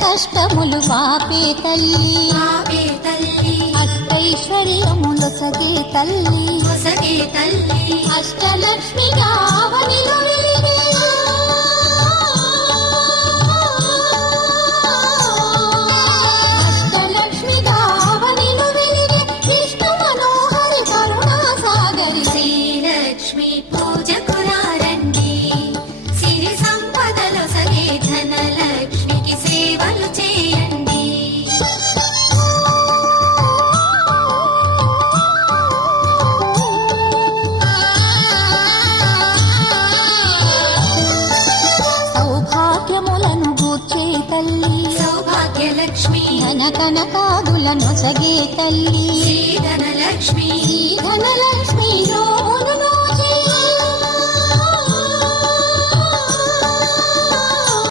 కష్టములు పాపే తల్లి అష్టైశ్వర్యములొసగే తల్లి అష్టలక్ష్మి గావనిలో వెలిగే అష్టలక్ష్మి గావనిలో వెలిగే విష్ణు మనోహరి కరుణా సాగరి శ్రీలక్ష్మి పూజకు రండి సిరి సంపదలు సగే ధనలక్ష్మికి సేవలు చేయండి. సౌభాగ్యములను గూర్చే తల్లి సౌభాగ్యలక్ష్మి ధన కనకాదులను సగే తల్లి శ్రీ ధనలక్ష్మి ధనలక్ష్మి